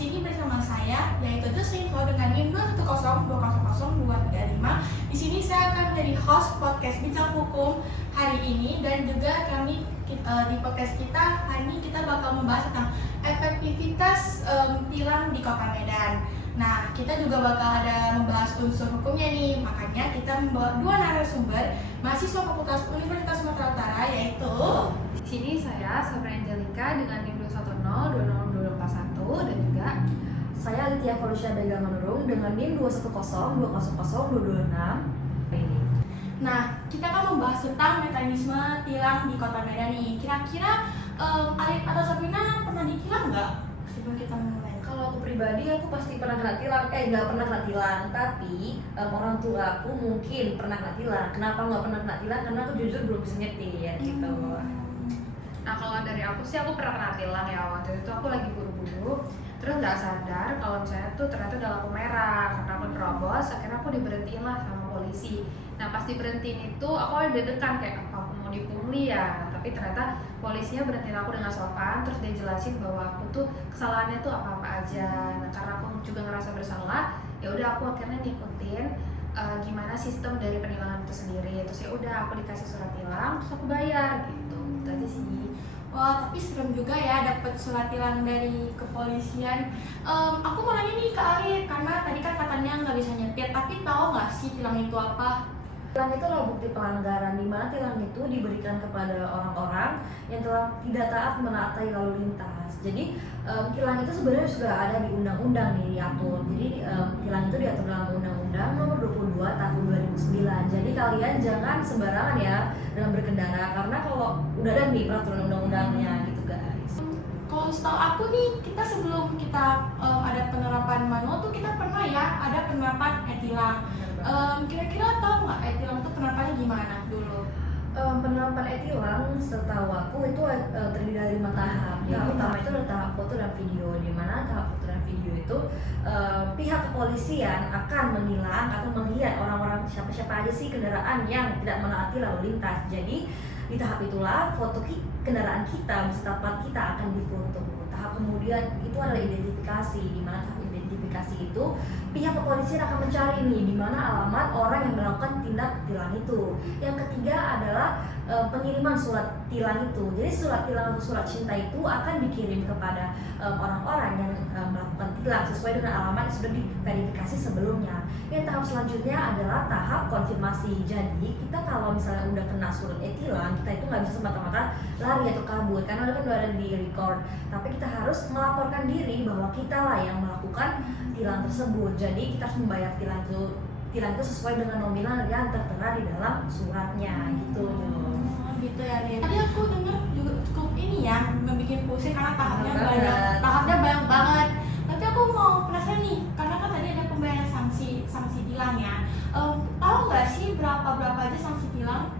sini bersama saya yaitu Josinho dengan NIM 210200235. Di sini saya akan menjadi host podcast Bincang Hukum hari ini, dan juga kami di podcast kita hari ini kita bakal membahas tentang efektivitas tilang di Kota Medan. Nah, kita juga bakal ada membahas unsur hukumnya nih. Makanya kita membawa dua narasumber mahasiswa Fakultas Universitas Sumatera Utara, yaitu di sini saya Sabra Angelika dengan NIM 2102021 dan juga saya Litya Felicia Bega Manurung dengan NIM 210200226 ini. Nah, kita akan membahas tentang mekanisme tilang di Kota Medan nih. Kira-kira Alif atau Sabrina pernah ditilang nggak sebelum kita mulai? Kalau aku pribadi, aku pasti pernah kena tilang. Nggak pernah kena tilang, tapi orang tua aku mungkin pernah kena tilang. Kenapa nggak pernah kena tilang? Karena aku jujur belum bisa nyetir gitu. Nah, kalau dari aku sih aku pernah kena tilang ya. Waktu itu aku lagi buru-buru, terus nggak sadar kalau misalnya tuh ternyata udah lampu merah. Karena aku nerobos, akhirnya aku diberhentiin lah sama polisi. Nah, pas diberhentiin itu aku ada deg-degan kayak apa aku mau dipungli ya. Nah, tapi ternyata polisinya berhentiin aku dengan sopan, terus dia jelasin bahwa aku tuh kesalahannya tuh apa-apa aja. Nah, karena aku juga ngerasa bersalah, ya udah aku akhirnya ngikutin gimana sistem dari penilangan itu sendiri. Terus ya udah aku dikasih surat tilang, terus aku bayar gitu. Itu aja sih. Wah, tapi serem juga ya dapet surat tilang dari kepolisian. Aku mau nanya nih ke Alif, karena tadi kan katanya nggak bisa nyetir, tapi tahu nggak sih tilang itu apa? Tilang itu adalah bukti pelanggaran, di mana tilang itu diberikan kepada orang-orang yang telah tidak taat menaati lalu lintas. Jadi tilang itu sebenarnya sudah ada di undang-undang nih diatur. Jadi tilang itu diatur dalam Undang-Undang Nomor 22 Tahun 2009. Jadi kalian jangan sembarangan ya dalam berkendara, karena kalau udah ada nih peraturan undang-undangnya gitu guys. Kalau setahu aku nih, kita sebelum kita ada penerapan manual tuh kita pernah ya ada penerapan e-tilang. Kira-kira tahu nggak e-tilang itu penerapannya gimana dulu? Penerapan e-tilang setahu aku itu terdiri dari 5 tahap. Yang pertama itu adalah tahap foto dan video, di mana tahap foto dan video itu pihak kepolisian akan menilang atau melihat orang-orang siapa-siapa aja sih kendaraan yang tidak menaati lalu lintas. Jadi di tahap itulah foto kendaraan kita beserta plat kita akan difoto. Tahap kemudian itu adalah identifikasi, di mana tahap identifikasi itu pihak kepolisian akan mencari nih di mana alamat orang yang melakukan tindak tilang itu. Yang ketiga adalah pengiriman surat tilang itu. Jadi surat tilang atau surat cinta itu akan dikirim kepada orang-orang yang melakukan tilang sesuai dengan alamat yang sudah diverifikasi sebelumnya. Yang tahap selanjutnya adalah tahap konfirmasi. Jadi kita kalau misalnya udah kena surat e-tilang, kita itu nggak bisa semata-mata lari atau kabur karena kan udah ada di record. Tapi kita harus melaporkan diri bahwa kita lah yang melakukan tilang tersebut. Jadi kita harus membayar tilang itu sesuai dengan nominal yang tertera di dalam suratnya gitu. Gitu ya nih. Tadi aku dengar juga cukup ini ya, membuat pusing karena tahapnya banyak banget. Tapi aku mau penasaran nih, karena kan tadi ada pembayaran sanksi tilang ya. Tahu nggak sih berapa aja sanksi tilang?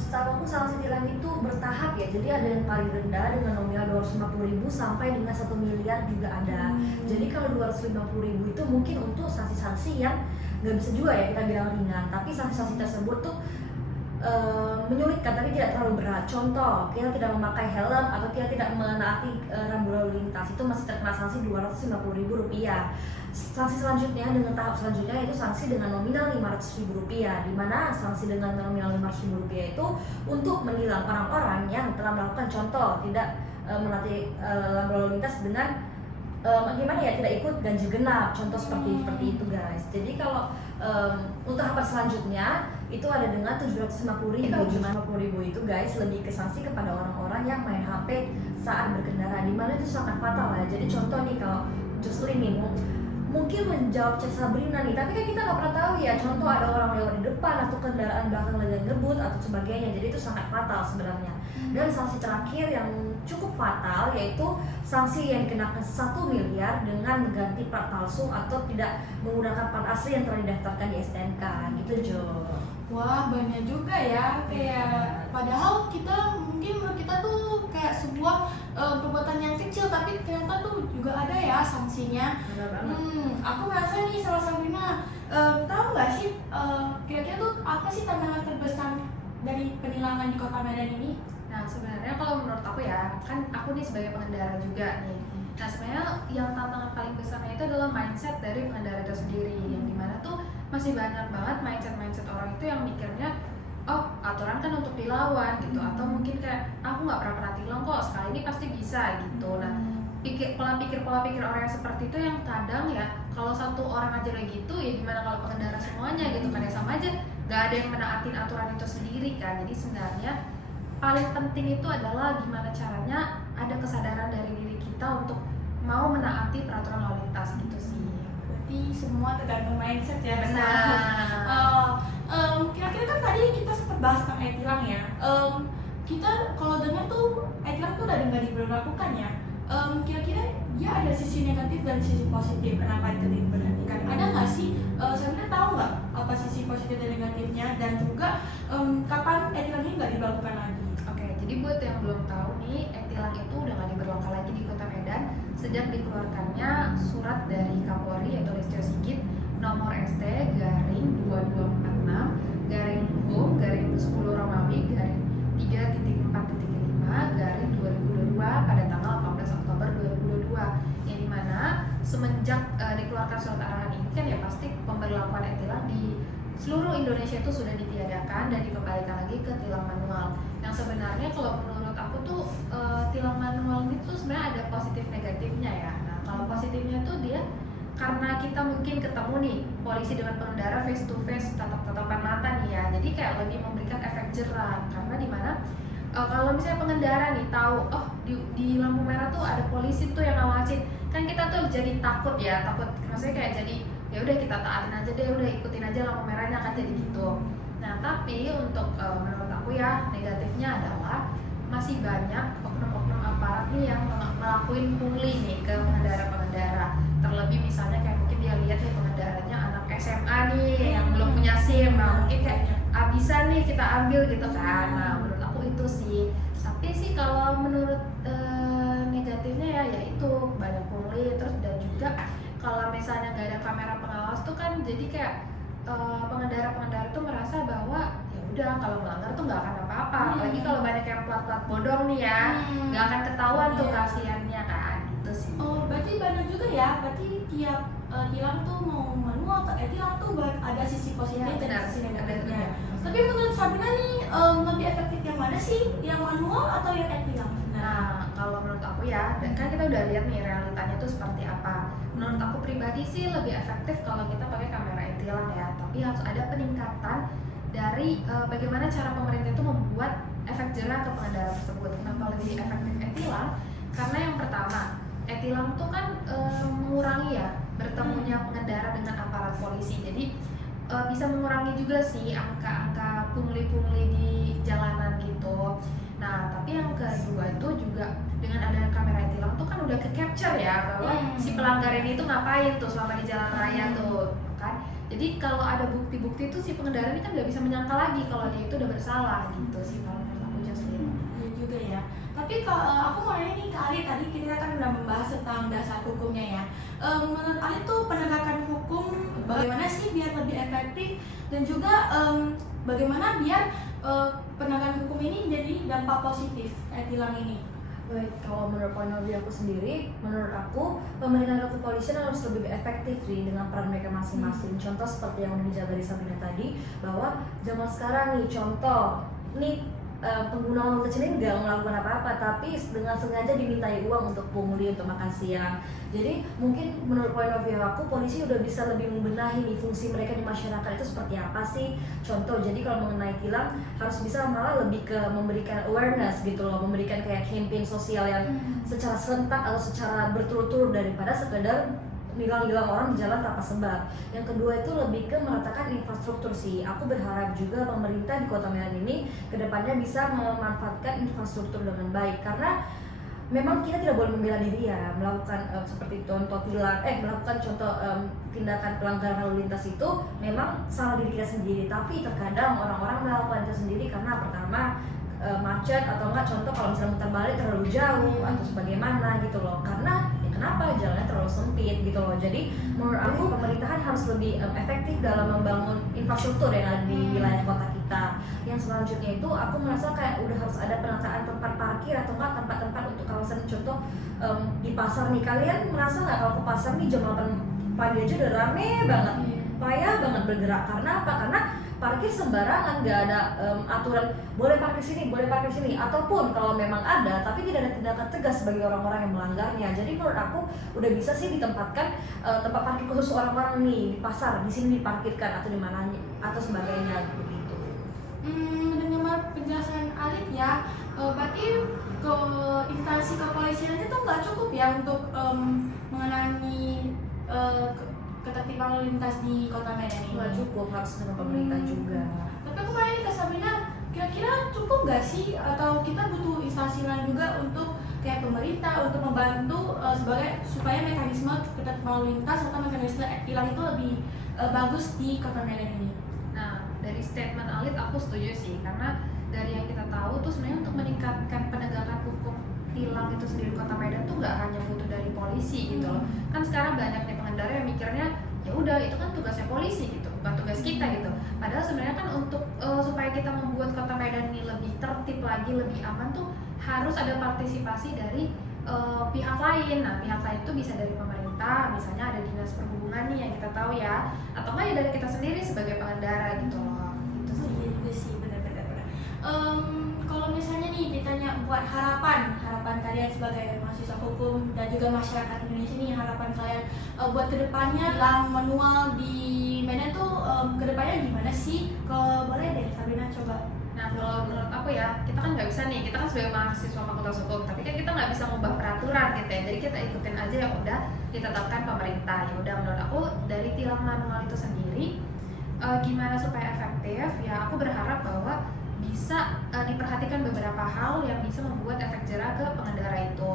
Setahu aku sanksi tilang itu bertahap ya. Jadi ada yang paling rendah dengan nominal 250.000 sampai dengan 1 miliar juga ada. Jadi kalau 250.000 itu mungkin untuk sanksi-sanksi yang nggak bisa juga ya kita bilang ringan. Tapi sanksi-sanksi tersebut tuh menyulitkan tapi tidak terlalu berat. Contoh, kita tidak memakai helm atau kita tidak menaati rambu lalu lintas, itu masih terkena sanksi Rp250.000. Sanksi selanjutnya dengan tahap selanjutnya yaitu sanksi dengan nominal Rp500.000, di mana sanksi dengan nominal Rp500.000 itu untuk menilang orang-orang yang telah melakukan contoh tidak menaati rambu lalu lintas dengan gimana ya, tidak ikut ganjil genap, contoh seperti itu guys. Jadi kalau untuk tahapan selanjutnya itu ada dengan Rp750.000. Kalau Rp750.000 itu guys lebih ke sanksi kepada orang-orang yang main HP saat berkendara, di mana itu sangat fatal ya. Jadi contoh nih, kalau Jocelyn nih mungkin menjawab chat Sabrina nih, tapi kan kita nggak pernah tahu ya, contoh ada orang lewat di depan atau kendaraan belakang lagi ngebut atau sebagainya. Jadi itu sangat fatal sebenarnya. Dan sanksi terakhir yang cukup fatal yaitu sanksi yang dikenakan 1 miliar dengan mengganti plat palsu atau tidak menggunakan plat asli yang telah didaftarkan di STNK gitu Jo. Wah, banyak juga ya. Kayak padahal mungkin menurut kita tuh kayak sebuah perbuatan yang kecil, tapi ternyata tuh juga ada ya sanksinya. Aku merasa nih sama Sabrina, tahu nggak sih kira-kira tuh apa sih tantangan terbesar dari penilangan di Kota Medan ini? Nah, sebenarnya kalau menurut aku ya, kan aku nih sebagai pengendara juga nih. Nah, sebenarnya yang tantangan paling mindset dari pengendara itu sendiri, yang dimana tuh masih banyak banget mindset orang itu yang mikirnya oh aturan kan untuk dilawan gitu, atau mungkin kayak aku nggak pernah tilang kok, sekali ini pasti bisa gitu. Nah pola pikir orang yang seperti itu yang kadang ya kalau satu orang aja kayak gitu ya gimana kalau pengendara semuanya gitu kan, ya sama aja nggak ada yang menaatin aturan itu sendiri kan. Jadi sebenarnya paling penting itu adalah gimana caranya ada kesadaran dari diri kita untuk mau menaati peraturan lalu lintas gitu sih. Berarti semua tergantung mindset ya. Benar. Kira-kira kan tadi kita sempat bahas tentang e-tilang ya. Kita kalau dengar tuh e-tilang tuh udah nggak diberlakukan ya. Kira-kira dia ada sisi negatif dan sisi positif, kenapa itu diberhentikan? Ada nggak sih? Sebenarnya tahu nggak apa sisi positif dan negatifnya, dan juga kapan e-tilang ini nggak diberlakukan lagi? Oke, jadi buat yang belum tahu nih, e-tilang itu udah nggak diberlakukan lagi di Kota Medan sejak dikeluarkannya surat dari Kapolri yaitu Listio Sigit nomor ST garing 2246 garing Hum garing 10 Romawi garing 3.4.5 garing 2022 pada tanggal 18 Oktober 2022, yang dimana semenjak dikeluarkan surat arahan ini kan ya pasti pemberlakuan e-tilang di seluruh Indonesia itu sudah ditiadakan dan dikembalikan lagi ke tilang manual. Yang sebenarnya kalau menurut aku tuh tilang manual itu sebenarnya ada positif negatifnya ya. Nah kalau positifnya tuh dia karena kita mungkin ketemu nih polisi dengan pengendara face to face, tatap-tatapan mata nih ya, jadi kayak lebih memberikan efek jerah. Karena dimana kalau misalnya pengendara nih tahu oh di lampu merah tuh ada polisi tuh yang ngawasin, kan kita tuh jadi takut ya, takut maksudnya kayak jadi ya udah kita taatin aja deh, udah ikutin aja lampu merahnya, akan jadi gitu. Nah tapi untuk menurut aku ya negatifnya adalah masih banyak oknum-oknum aparat nih yang ngelakuin pungli nih ke pengendara-pengendara. Terlebih misalnya kayak mungkin dia lihat nih pengendaranya anak SMA nih yang belum punya SIM, nah mungkin kayak abisan nih kita ambil gitu kan. Nah menurut aku itu sih. Tapi sih kalau menurut negatifnya ya yaitu banyak pungli, terus dan juga kalau misalnya nggak ada kamera pengawas tuh kan jadi kayak pengendara-pengendara tuh merasa bahwa ya udah kalau melanggar tuh nggak akan apa-apa. Apalagi kalau banyak yang plat-plat bodong nih ya, nggak akan ketahuan tuh kasihannya kan gitu sih. Oh berarti banyak juga ya, berarti tiap tilang tuh mau manual atau e-tilang tuh ada sisi positif dan sisi negatifnya. Tapi menurut Sabrina nih lebih efektif yang mana sih, yang manual atau yang e-tilang? Nah, kalau menurut aku ya, dan kan kita udah lihat nih realitanya tuh seperti apa. Menurut aku pribadi sih lebih efektif kalau kita pakai kamera e-tilang ya. Tapi harus ada peningkatan dari bagaimana cara pemerintah itu membuat efek jerah ke pengendara tersebut. Kenapa lebih efektif e-tilang? Karena yang pertama, e-tilang tuh kan mengurangi ya bertemunya pengendara dengan aparat polisi. Jadi bisa mengurangi juga sih angka-angka pungli-pungli di jalanan gitu. Nah, tapi yang kedua itu juga dengan adanya kamera e-tilang tuh kan udah ke-capture ya bahwa si pelanggar ini tuh ngapain tuh selama di jalan raya tuh kan. Jadi kalau ada bukti-bukti itu si pengendara ini kan nggak bisa menyangka lagi kalau dia itu udah bersalah gitu sih kalau menurut aku Jocelyn. Iya juga ya. Tapi kalau aku mau nanya nih ke Ali, tadi kita kan udah membahas tentang dasar hukumnya ya. Menurut Ali tuh penegakan hukum bagaimana sih biar lebih efektif, dan juga bagaimana biar penegakan hukum ini jadi dampak positif e-tilang ini? Baik, kalau menurut point of view aku sendiri, menurut aku pemerintah dan kepolisian harus lebih efektif sih dengan peran mereka masing-masing. Contoh seperti yang udah dijabarin Sabrina tadi, bahwa zaman sekarang nih, contoh nih pengguna uang kecil ini nggak melakukan apa-apa, tapi dengan sengaja dimintai uang untuk pungli, untuk makan siang. Jadi mungkin menurut point of view aku, polisi udah bisa lebih membenahi nih fungsi mereka di masyarakat itu seperti apa sih. Contoh, jadi kalau mengenai tilang harus bisa malah lebih ke memberikan awareness gitu loh, memberikan kayak campaign sosial yang secara serentak atau secara berturut-turut daripada sekedar nilang-nilang orang di jalan tanpa sebab. Yang kedua itu lebih ke meratakan infrastruktur sih. Aku berharap juga pemerintah di Kota Medan ini kedepannya bisa memanfaatkan infrastruktur dengan baik, karena memang kita tidak boleh membela diri ya melakukan seperti contoh melakukan contoh tindakan pelanggaran lalu lintas itu memang salah diri kita sendiri, tapi terkadang orang-orang melakukan itu sendiri karena pertama macet, atau enggak contoh kalau misalnya muter balik terlalu jauh atau sebagaimana gitu loh, karena kenapa jalannya terlalu sempit gitu loh. Jadi menurut aku pemerintahan harus lebih efektif dalam membangun infrastruktur yang ada di wilayah kota kita. Yang selanjutnya itu aku merasa kayak udah harus ada penataan tempat parkir atau enggak tempat-tempat untuk kawasan, contoh di pasar nih. Kalian merasa nggak kalau ke pasar nih jam 8 pagi aja udah rame banget, Iya. payah banget bergerak. Karena apa? Karena parkir sembarangan, nggak ada aturan boleh parkir sini, boleh parkir sini, ataupun kalau memang ada tapi tidak ada tindakan tegas bagi orang-orang yang melanggarnya. Jadi menurut aku udah bisa sih ditempatkan tempat parkir khusus orang-orang nih di pasar, di sini diparkirkan atau di mana atau sebagainya begitu. Dengar penjelasan Alif ya, berarti ke instansi kepolisian itu nggak cukup ya untuk mengenangi ketertiban lalu lintas di Kota Medan ini. Nggak cukup, harus dengan pemerintah juga. Tapi aku mau ke Sabrina, kira-kira cukup nggak sih atau kita butuh instansi lain juga untuk kayak pemerintah untuk membantu sebagai supaya mekanisme ketertiban lalu lintas atau mekanisme tilang itu lebih bagus di Kota Medan ini? Nah, dari statement Alit aku setuju sih, karena dari yang kita tahu tuh sebenarnya untuk meningkatkan penegakan hukum tilang itu sendiri di Kota Medan tuh nggak hanya butuh dari polisi gitu loh. Kan sekarang banyak nih pengendara yang mikirnya ya udah itu kan tugasnya polisi gitu, bukan tugas kita gitu. Padahal sebenarnya kan untuk supaya kita membuat Kota Medan ini lebih tertib lagi, lebih aman tuh harus ada partisipasi dari pihak lain. Nah, pihak lain itu bisa dari pemerintah, misalnya ada dinas perhubungan nih yang kita tahu ya, atau enggak ya dari kita sendiri sebagai pengendara gitu loh. Gitu sih. Iya juga sih, benar-benar. Kalau misalnya nih ditanya buat harapan kalian sebagai mahasiswa hukum dan juga masyarakat Indonesia nih, harapan kalian buat kedepannya tilang manual di Medan tuh kedepannya gimana sih? Kalau boleh deh Sabrina coba. Nah, kalau menurut aku ya, kita kan nggak bisa nih, kita kan sebagai mahasiswa fakultas hukum, tapi kan kita nggak bisa ngubah peraturan gitu ya. Jadi kita ikutin aja yang udah ditetapkan pemerintah. Ya udah, menurut aku dari tilang manual itu sendiri gimana supaya efektif? Ya aku berharap bahwa bisa diperhatikan beberapa hal yang bisa membuat efek jerah ke pengendara itu.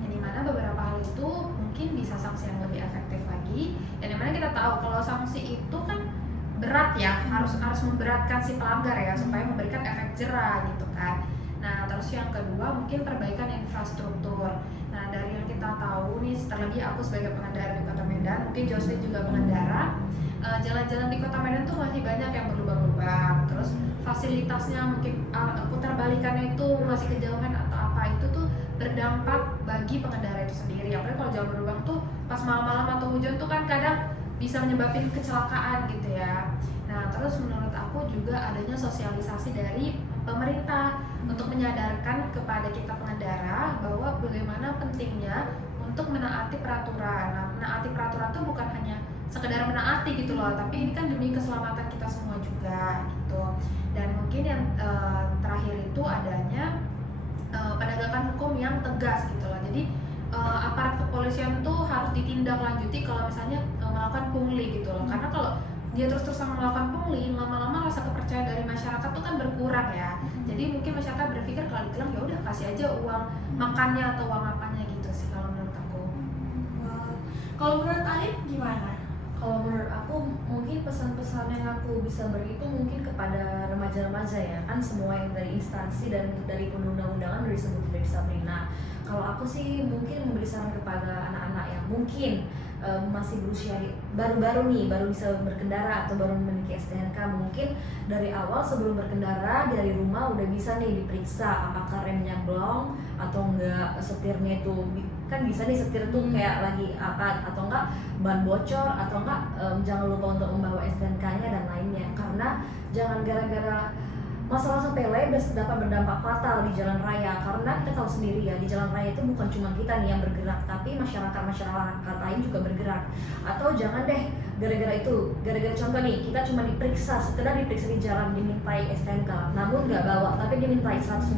Yang dimana beberapa hal itu mungkin bisa sanksi yang lebih efektif lagi. Yang dimana kita tahu kalau sanksi itu kan berat ya, harus memberatkan si pelanggar ya supaya memberikan efek jerah gitu kan. Nah, terus yang kedua mungkin perbaikan infrastruktur. Nah, dari yang kita tahu nih, terlebih aku sebagai pengendara di Kota Medan, mungkin Jocelyn juga pengendara, jalan-jalan di Kota Medan tuh masih banyak yang berlubang-lubang. Terus fasilitasnya mungkin putar balikannya itu masih kejauhan atau apa, itu tuh berdampak bagi pengendara itu sendiri. Apalagi kalau jalan berlubang tuh pas malam-malam atau hujan tuh kan kadang bisa menyebabkan kecelakaan gitu ya. Nah, terus menurut aku juga adanya sosialisasi dari pemerintah untuk menyadarkan kepada kita pengendara bahwa bagaimana pentingnya untuk menaati peraturan. Nah, menaati peraturan itu bukan hanya sekedar menaati gitu loh, tapi ini kan demi keselamatan kita semua juga gitu. Dan mungkin yang terakhir itu adanya penegakan hukum yang tegas gitu loh. Jadi aparat kepolisian tuh harus ditindaklanjuti kalau misalnya melakukan pungli gitu loh. Karena kalau dia terus-terusan melakukan pungli, lama-lama rasa kepercayaan dari masyarakat tuh kan berkurang ya. Jadi mungkin masyarakat berpikir kalau ditilang ya udah kasih aja uang makannya atau uang apanya gitu sih kalau menurut aku. Wow. Kalau menurut Alif gimana? Kalau menurut aku mungkin pesan-pesan yang aku bisa beri itu mungkin kepada remaja-remaja ya, kan semua yang dari instansi dan dari undang-undangan udah disebut dari Sabrina. Kalau aku sih mungkin memberi saran kepada anak-anak yang mungkin masih berusia baru-baru nih, baru bisa berkendara atau baru memiliki STNK, mungkin dari awal sebelum berkendara dari rumah udah bisa nih diperiksa apakah remnya blong atau enggak, setirnya itu kan bisa nih setir tuh kayak lagi apa atau enggak ban bocor atau enggak, jangan lupa untuk membawa STNK-nya dan lainnya, karena jangan gara-gara masalah sepele dapat berdampak fatal di jalan raya. Karena kita tahu sendiri ya, di jalan raya itu bukan cuma kita nih yang bergerak, tapi masyarakat lain juga bergerak. Atau jangan deh gara-gara contoh nih, kita cuma sekedar diperiksa di jalan dimintai STNK, namun nggak bawa tapi dimintai 150.000,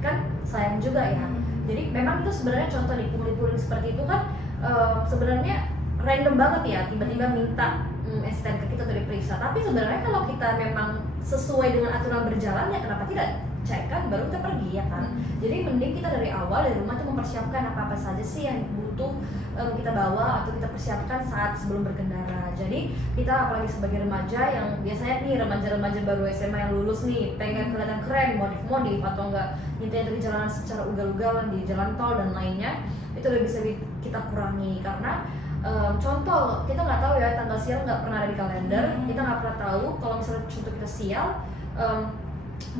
kan sayang juga ya. Jadi memang itu sebenarnya contoh nih, pungli-pungli seperti itu kan sebenarnya random banget ya, tiba-tiba minta STNK kita untuk diperiksa. Tapi sebenarnya kalau kita memang sesuai dengan aturan berjalan ya kenapa tidak cek kan, baru kita pergi ya kan. Jadi mending kita dari awal dari rumah tuh mempersiapkan apa-apa saja sih yang butuh kita bawa atau kita persiapkan saat sebelum berkendara. Jadi kita apalagi sebagai remaja yang biasanya nih remaja-remaja baru SMA yang lulus nih pengen kelihatan keren, modif-modif atau enggak nyetir di jalanan secara ugal-ugalan di jalan tol dan lainnya, itu udah bisa kita kurangi. Karena contoh, kita nggak tahu ya tanggal sial nggak pernah ada di kalender, kita nggak pernah tahu kalau misalnya contoh kita sial,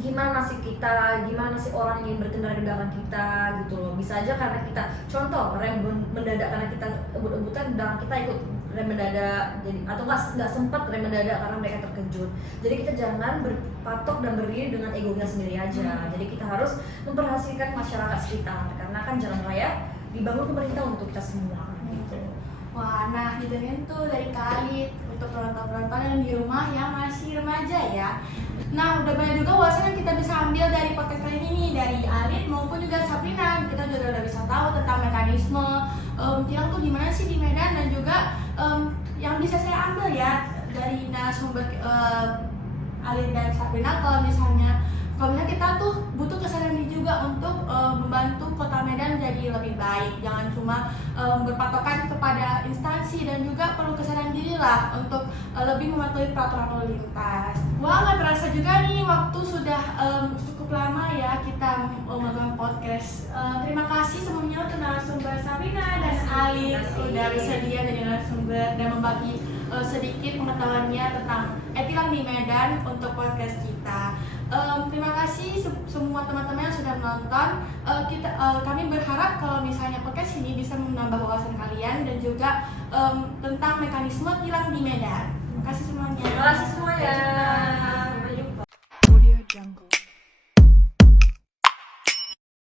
gimana sih orang yang berkendara di belakang kita gitu loh. Bisa aja karena kita contoh rem mendadak karena kita ebut-ebutan dan kita ikut rem mendadak, jadi atau nggak sempat rem mendadak karena mereka terkejut. Jadi kita jangan berpatok dan berdiri dengan egonya sendiri aja. Jadi kita harus memperhatikan masyarakat sekitar karena kan jalan raya dibangun pemerintah untuk kita semua. Gitu. Wah, nah didengerin tuh dari Kak Alit untuk penonton-penonton yang di rumah yang masih remaja ya. Nah, udah banyak juga wawasan yang kita bisa ambil dari podcast kali ini nih, dari Alit maupun juga Sabrina. Kita juga udah bisa tahu tentang mekanisme tilang tuh gimana sih di Medan, dan juga yang bisa saya ambil ya dari narasumber Alit dan Sabrina, kalau misalnya kita tuh butuh kesadaran diri juga untuk membantu kota Medan jadi lebih baik. Jangan cuma berpatokan kepada instansi, dan juga perlu kesadaran diri lah untuk lebih mematuhi peraturan lalu lintas. Wah, nggak terasa juga nih waktu sudah cukup lama ya kita melakukan podcast. Terima kasih sebelumnya untuk narasumber Sabrina dan Alit udah bersedia jadi narasumber dan membagi sedikit pengetahuannya tentang tilang di Medan untuk podcast kita. Terima kasih semua teman-teman yang sudah menonton. Kami berharap kalau misalnya podcast ini bisa menambah wawasan kalian dan juga tentang mekanisme tilang di Medan. Terima kasih semuanya. Terima kasih semuanya.